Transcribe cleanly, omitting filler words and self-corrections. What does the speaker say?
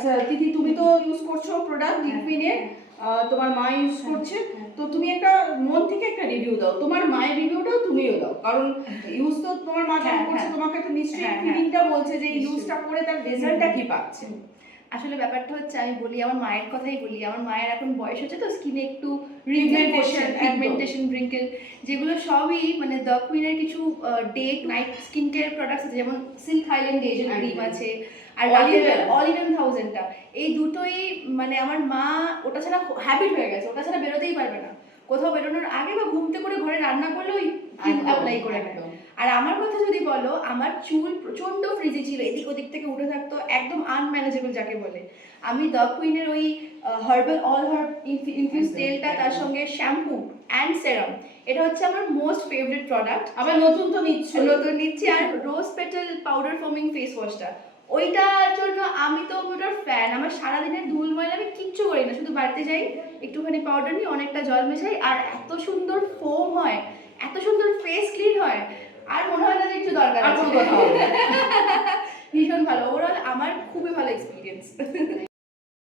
আচ্ছা দিদি, তুমি তো ইউজ করছো প্রোডাক্ট লিকুইনের, তোমার মা ইউজ করছে, তো তুমি একটা মন থেকে একটা রিভিউ দাও, তোমার মায়ের রিভিউটাও তুমিও দাও, কারণ ইউজ তো তোমার মা যখন করছে তোমাকে তো নিশ্চয়ই ফিলিংটা বলছে যে ইউজটা করে তার রেজাল্টটা কি পাচ্ছে। আসলে ব্যাপারটা হচ্ছে, আমি বলি আমার মায়ের কথাই বলি, আমার মায়ের এখন বয়স হচ্ছে তো, স্কিনে একটু পিগমেন্টেশন রিঙ্কেল, যেগুলো সবই মানে দ্য কুইনের কিছু day night skin care products আছে, যেমন সিল্ক হাইল্যান্ড এজেল ক্রিম আছে, আর অলিভেন 1000টা, এই দুটোই মানে আমার মা ওটা ছাড়া হ্যাবিট হয়ে গেছে, ওটা ছাড়া বেরোতেই পারবে না, কোথাও বেরোনোর আগে বা ঘুমতে করে ঘরে রান্না করলে ওই অ্যাপ্লাই করে নেয়। আর আমার কথা যদি বলো, আমার চুল প্রচন্ড ফ্রিজি ছিল, এদিক ওদিক থেকে উঠে থাকতো, একদম আনম্যানেজেবল যাকে বলে। আমি দ্য কুইনের ওই হার্বাল অল হার্ব ইনফিউজ তেলটা, তার সঙ্গে শ্যাম্পু অ্যান্ড সেরাম, এটা হচ্ছে আমার মোস্ট ফেভারিট প্রোডাক্ট। আবার নতুন নিচ্ছি। আর রোজ পেটাল পাউডার ফোমিং ফেস ওয়াশটা, ওইটার জন্য আমি তো ওটার ফ্যান। আমার সারাদিনের ধুল ময়লা আমি কিচ্ছু করি না, শুধু বাড়িতে যাই, একটুখানি পাউডার নিই, অনেকটা জল মেশাই, আর এত সুন্দর ফোম হয়, এত সুন্দর ফেস ক্লিন হয়, আর মনে হয় না যে কিছু দরকার আছে। ভীষণ ভালো, ওভারঅল আমার খুবই ভালো এক্সপিরিয়েন্স।